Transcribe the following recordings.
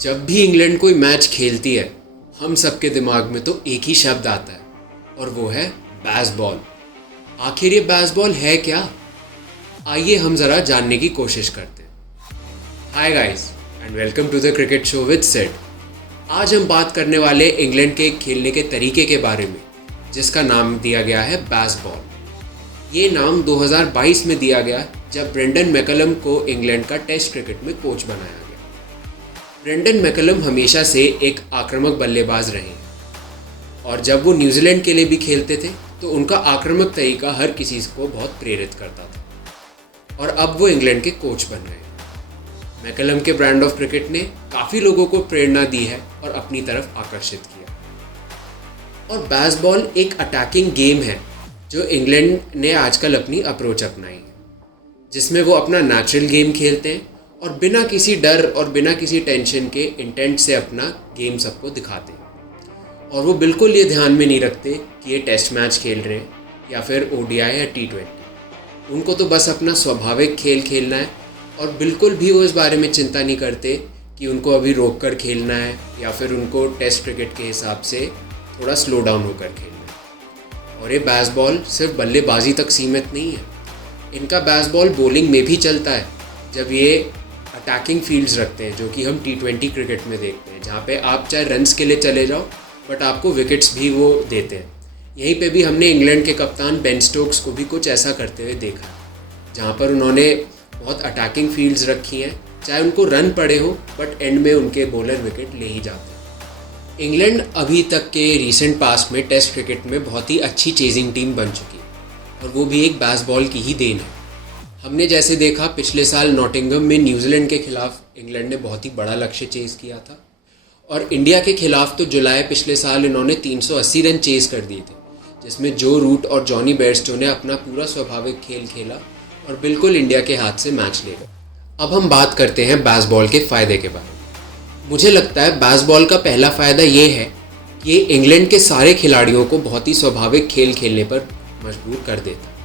जब भी इंग्लैंड कोई मैच खेलती है हम सबके दिमाग में तो एक ही शब्द आता है और वो है बेसबॉल। आखिर ये बेसबॉल है क्या? आइए हम ज़रा जानने की कोशिश करते हैं। Hi guys and welcome to the cricket show with सेड। आज हम बात करने वाले इंग्लैंड के खेलने के तरीके के बारे में जिसका नाम दिया गया है बेसबॉल। ये नाम 2022 में दिया गया जब ब्रेंडन मैकलम को इंग्लैंड का टेस्ट क्रिकेट में कोच बनाया गया। ब्रेंडन मैकलम हमेशा से एक आक्रामक बल्लेबाज रहे और जब वो न्यूजीलैंड के लिए भी खेलते थे तो उनका आक्रामक तरीका हर किसी को बहुत प्रेरित करता था और अब वो इंग्लैंड के कोच बन गए। मैकलम के ब्रांड ऑफ क्रिकेट ने काफ़ी लोगों को प्रेरणा दी है और अपनी तरफ आकर्षित किया। और बेसबॉल एक अटैकिंग गेम है जो इंग्लैंड ने आजकल अपनी अप्रोच अपनाई है, जिसमें वो अपना नेचुरल गेम खेलते हैं और बिना किसी डर और बिना किसी टेंशन के इंटेंट से अपना गेम सबको दिखाते हैं। और वो बिल्कुल ये ध्यान में नहीं रखते कि ये टेस्ट मैच खेल रहे हैं या फिर ओडीआई या T20। उनको तो बस अपना स्वाभाविक खेल खेलना है और बिल्कुल भी वो इस बारे में चिंता नहीं करते कि उनको अभी रोक कर खेलना है या फिर उनको टेस्ट क्रिकेट के हिसाब से थोड़ा स्लो डाउन होकर खेलना है। और ये बेसबॉल सिर्फ बल्लेबाजी तक सीमित नहीं है, इनका बेसबॉल बॉलिंग में भी चलता है जब ये अटैकिंग फील्ड्स रखते हैं, जो कि हम T20 क्रिकेट में देखते हैं, जहाँ पे आप चाहे रन्स के लिए चले जाओ बट आपको विकेट्स भी वो देते हैं। यहीं पे भी हमने इंग्लैंड के कप्तान बेन स्टोक्स को भी कुछ ऐसा करते हुए देखा है, जहाँ पर उन्होंने बहुत अटैकिंग फील्ड्स रखी हैं, चाहे उनको रन पड़े हो बट एंड में उनके बॉलर विकेट ले ही जाते हैं। इंग्लैंड अभी तक के रिसेंट पास्ट में टेस्ट क्रिकेट में बहुत ही अच्छी चेजिंग टीम बन चुकी है और वो भी एक बेसबॉल की ही देन है। हमने जैसे देखा पिछले साल नॉटिंघम में न्यूजीलैंड के खिलाफ इंग्लैंड ने बहुत ही बड़ा लक्ष्य चेज़ किया था और इंडिया के खिलाफ तो जुलाई पिछले साल इन्होंने 380 रन चेज़ कर दिए थे, जिसमें जो रूट और जॉनी बेयरस्टो ने अपना पूरा स्वाभाविक खेल खेला और बिल्कुल इंडिया के हाथ से मैच ले गए। अब हम बात करते हैं बेसबॉल के फ़ायदे के बारे में। मुझे लगता है बेसबॉल का पहला फ़ायदा ये है कि ये इंग्लैंड के सारे खिलाड़ियों को बहुत ही स्वाभाविक खेल खेलने पर मजबूर कर देता है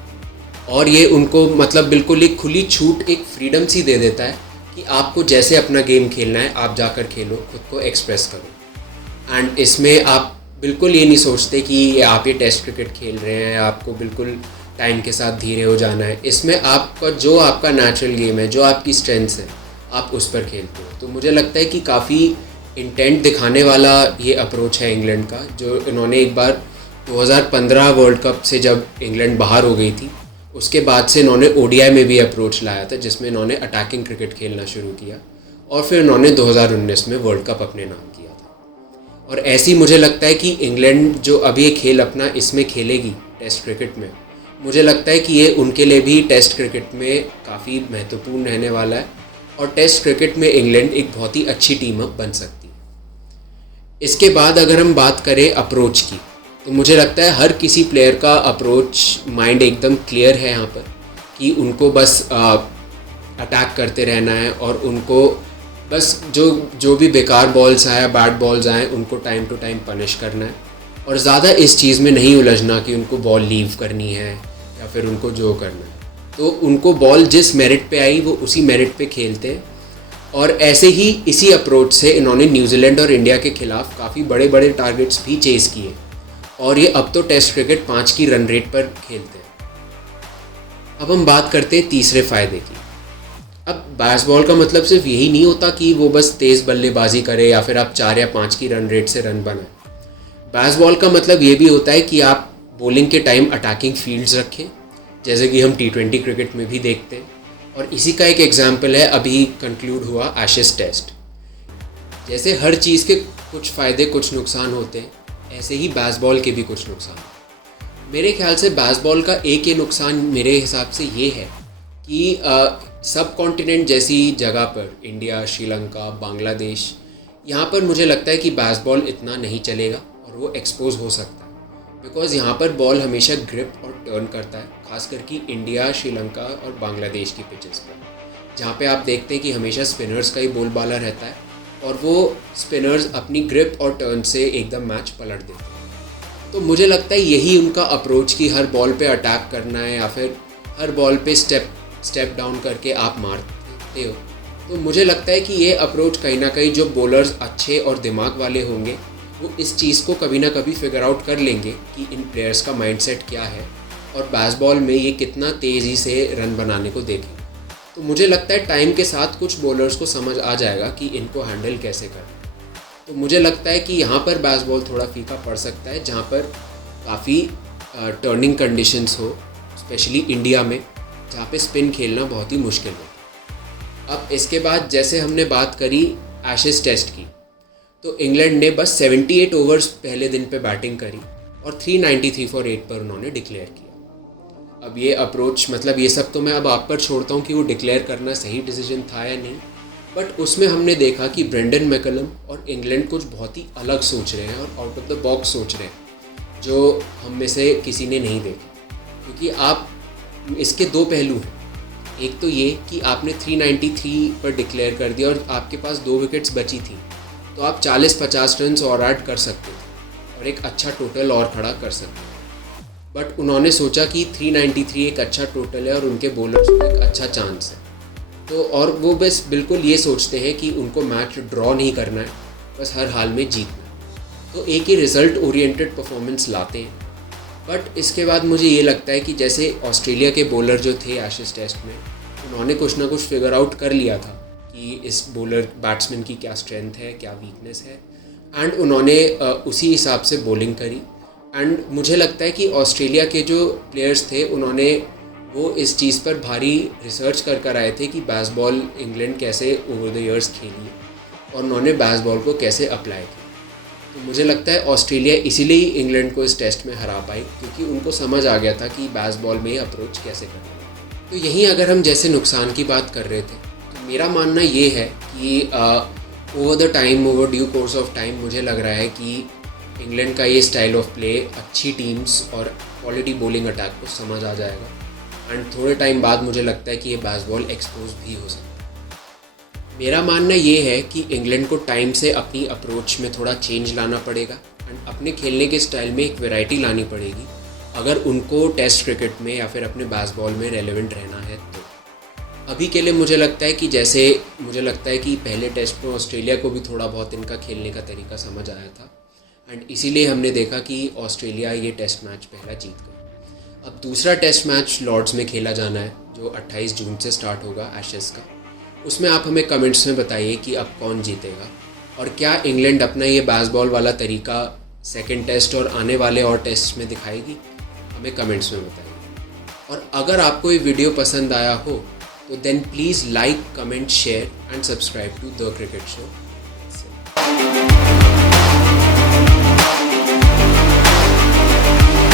और ये उनको मतलब बिल्कुल एक खुली छूट, एक फ्रीडम सी दे देता है कि आपको जैसे अपना गेम खेलना है आप जाकर खेलो, खुद को एक्सप्रेस करो। एंड इसमें आप बिल्कुल ये नहीं सोचते कि आप ये टेस्ट क्रिकेट खेल रहे हैं, आपको बिल्कुल टाइम के साथ धीरे हो जाना है। इसमें आपका जो आपका नेचुरल गेम है, जो आपकी स्ट्रेंथ्स है, आप उस पर खेलते हो। तो मुझे लगता है कि काफ़ी इंटेंट दिखाने वाला ये अप्रोच है इंग्लैंड का, जो इन्होंने एक बार 2015 वर्ल्ड कप से जब इंग्लैंड बाहर हो गई थी उसके बाद से इन्होंने ओडीआई में भी अप्रोच लाया था, जिसमें इन्होंने अटैकिंग क्रिकेट खेलना शुरू किया और फिर इन्होंने 2019 में वर्ल्ड कप अपने नाम किया था। और ऐसी मुझे लगता है कि इंग्लैंड जो अभी ये खेल अपना इसमें खेलेगी टेस्ट क्रिकेट में, मुझे लगता है कि ये उनके लिए भी टेस्ट क्रिकेट में काफ़ी महत्वपूर्ण रहने वाला है और टेस्ट क्रिकेट में इंग्लैंड एक बहुत ही अच्छी टीम अब बन सकती है। इसके बाद अगर हम बात करें अप्रोच की, तो मुझे लगता है हर किसी प्लेयर का अप्रोच माइंड एकदम क्लियर है यहाँ पर कि उनको बस अटैक करते रहना है और उनको बस जो भी बेकार बॉल्स आए, बैड बॉल्स आए, उनको टाइम टू टाइम पनिश करना है और ज़्यादा इस चीज़ में नहीं उलझना कि उनको बॉल लीव करनी है या फिर उनको जो करना है। तो उनको बॉल जिस मेरिट पे आई वो उसी मेरिट पे खेलते हैं और ऐसे ही इसी अप्रोच से इन्होंने न्यूजीलैंड और इंडिया के खिलाफ काफ़ी बड़े बड़े टारगेट्स भी चेज़ किए और ये अब तो टेस्ट क्रिकेट 5 की रन रेट पर खेलते हैं। अब हम बात करते हैं तीसरे फ़ायदे की। अब बेसबॉल का मतलब सिर्फ यही नहीं होता कि वो बस तेज़ बल्लेबाजी करे या फिर आप 4 या 5 की रन रेट से रन बनाएं। बेसबॉल का मतलब ये भी होता है कि आप बॉलिंग के टाइम अटैकिंग फील्ड्स रखें, जैसे कि हम T20 क्रिकेट में भी देखते हैं। और इसी का एक एग्जाम्पल है अभी कंक्लूड हुआ एशेज़ टेस्ट। जैसे हर चीज़ के कुछ फ़ायदे कुछ नुकसान होते हैं, ऐसे ही बेसबॉल के भी कुछ नुकसान। मेरे ख्याल से बेसबॉल का एक ही नुकसान मेरे हिसाब से ये है कि सब कॉन्टिनेंट जैसी जगह पर इंडिया, श्रीलंका, बांग्लादेश, यहाँ पर मुझे लगता है कि बेसबॉल इतना नहीं चलेगा और वो एक्सपोज हो सकता है, बिकॉज़ यहाँ पर बॉल हमेशा ग्रिप और टर्न करता है, खासकर कि इंडिया, श्रीलंका और बांग्लादेश की पिचेस पर, जहाँ पे आप देखते हैं कि हमेशा स्पिनर्स का ही बोलबाला रहता है और वो स्पिनर्स अपनी ग्रिप और टर्न से एकदम मैच पलट देते हैं। तो मुझे लगता है यही उनका अप्रोच कि हर बॉल पे अटैक करना है या फिर हर बॉल पे स्टेप डाउन करके आप मारते हो, तो मुझे लगता है कि ये अप्रोच कहीं ना कहीं जो बॉलर्स अच्छे और दिमाग वाले होंगे वो इस चीज़ को कभी ना कभी फिगर आउट कर लेंगे कि इन प्लेयर्स का माइंडसेट क्या है और बेसबॉल में ये कितना तेज़ी से रन बनाने को देखें। तो मुझे लगता है टाइम के साथ कुछ बॉलर्स को समझ आ जाएगा कि इनको हैंडल कैसे करना। तो मुझे लगता है कि यहाँ पर बेसबॉल थोड़ा फीका पड़ सकता है, जहाँ पर काफ़ी टर्निंग कंडीशंस हो, स्पेशली इंडिया में जहाँ पे स्पिन खेलना बहुत ही मुश्किल हो। अब इसके बाद जैसे हमने बात करी एशेज़ टेस्ट की, तो इंग्लैंड ने बस 78 ओवर्स पहले दिन पे बैटिंग करी और 393 फॉर 8 पर उन्होंने डिक्लेयर किया। अब ये अप्रोच मतलब ये सब तो मैं अब आप पर छोड़ता हूँ कि वो डिक्लेयर करना सही डिसीजन था या नहीं, बट उसमें हमने देखा कि ब्रेंडन मैकलम और इंग्लैंड कुछ बहुत ही अलग सोच रहे हैं और आउट ऑफ द बॉक्स सोच रहे हैं जो हम में से किसी ने नहीं देखा। क्योंकि आप इसके दो पहलू हैं। एक तो ये कि आपने 393 पर डिक्लेयर कर दिया और आपके पास 2 विकेट्स बची थी, तो आप 40-50 रन और ऐड कर सकते थे और एक अच्छा टोटल और खड़ा कर सकते थे। बट उन्होंने सोचा कि 393 एक अच्छा टोटल है और उनके बॉलर्स को एक अच्छा चांस है, तो और वो बस बिल्कुल ये सोचते हैं कि उनको मैच ड्रॉ नहीं करना है, बस हर हाल में जीतना है। तो एक ही रिज़ल्ट ओरिएंटेड परफॉर्मेंस लाते हैं। बट इसके बाद मुझे ये लगता है कि जैसे ऑस्ट्रेलिया के बॉलर जो थे एशेज़ टेस्ट में, उन्होंने कुछ ना कुछ फिगर आउट कर लिया था कि इस बॉलर बैट्समैन की क्या स्ट्रेंथ है, क्या वीकनेस है, एंड उन्होंने उसी हिसाब से बॉलिंग करी। एंड मुझे लगता है कि ऑस्ट्रेलिया के जो प्लेयर्स थे उन्होंने वो इस चीज़ पर भारी रिसर्च कर आए थे कि बेसबॉल इंग्लैंड कैसे ओवर द ईयर्स खेली और उन्होंने बेसबॉल को कैसे अप्लाई किया। तो मुझे लगता है ऑस्ट्रेलिया इसीलिए ही इंग्लैंड को इस टेस्ट में हरा पाई, क्योंकि उनको समझ आ गया था कि बेसबॉल में अप्रोच कैसे करना है। तो यहीं अगर हम जैसे नुकसान की बात कर रहे थे, तो मेरा मानना ये है कि over the time, over due course of time मुझे लग रहा है कि इंग्लैंड का ये स्टाइल ऑफ प्ले अच्छी टीम्स और क्वालिटी बॉलिंग अटैक को समझ आ जाएगा एंड थोड़े टाइम बाद मुझे लगता है कि ये बेसबॉल एक्सपोज भी हो सकता है। मेरा मानना ये है कि इंग्लैंड को टाइम से अपनी अप्रोच में थोड़ा चेंज लाना पड़ेगा एंड अपने खेलने के स्टाइल में एक वैरायटी लानी पड़ेगी अगर उनको टेस्ट क्रिकेट में या फिर अपने बेसबॉल में रेलेवेंट रहना है। तो अभी के लिए मुझे लगता है कि पहले टेस्ट में ऑस्ट्रेलिया को भी थोड़ा बहुत इनका खेलने का तरीका समझ आया था एंड इसीलिए हमने देखा कि ऑस्ट्रेलिया ये टेस्ट मैच पहला जीत गई। अब दूसरा टेस्ट मैच लॉर्ड्स में खेला जाना है जो 28 जून से स्टार्ट होगा एशेज़ का। उसमें आप हमें कमेंट्स में बताइए कि अब कौन जीतेगा और क्या इंग्लैंड अपना ये बेसबॉल वाला तरीका सेकंड टेस्ट और आने वाले और टेस्ट में दिखाएगी। हमें कमेंट्स में बताइए। और अगर आपको ये वीडियो पसंद आया हो तो then please like, comment, share and subscribe to the cricket show.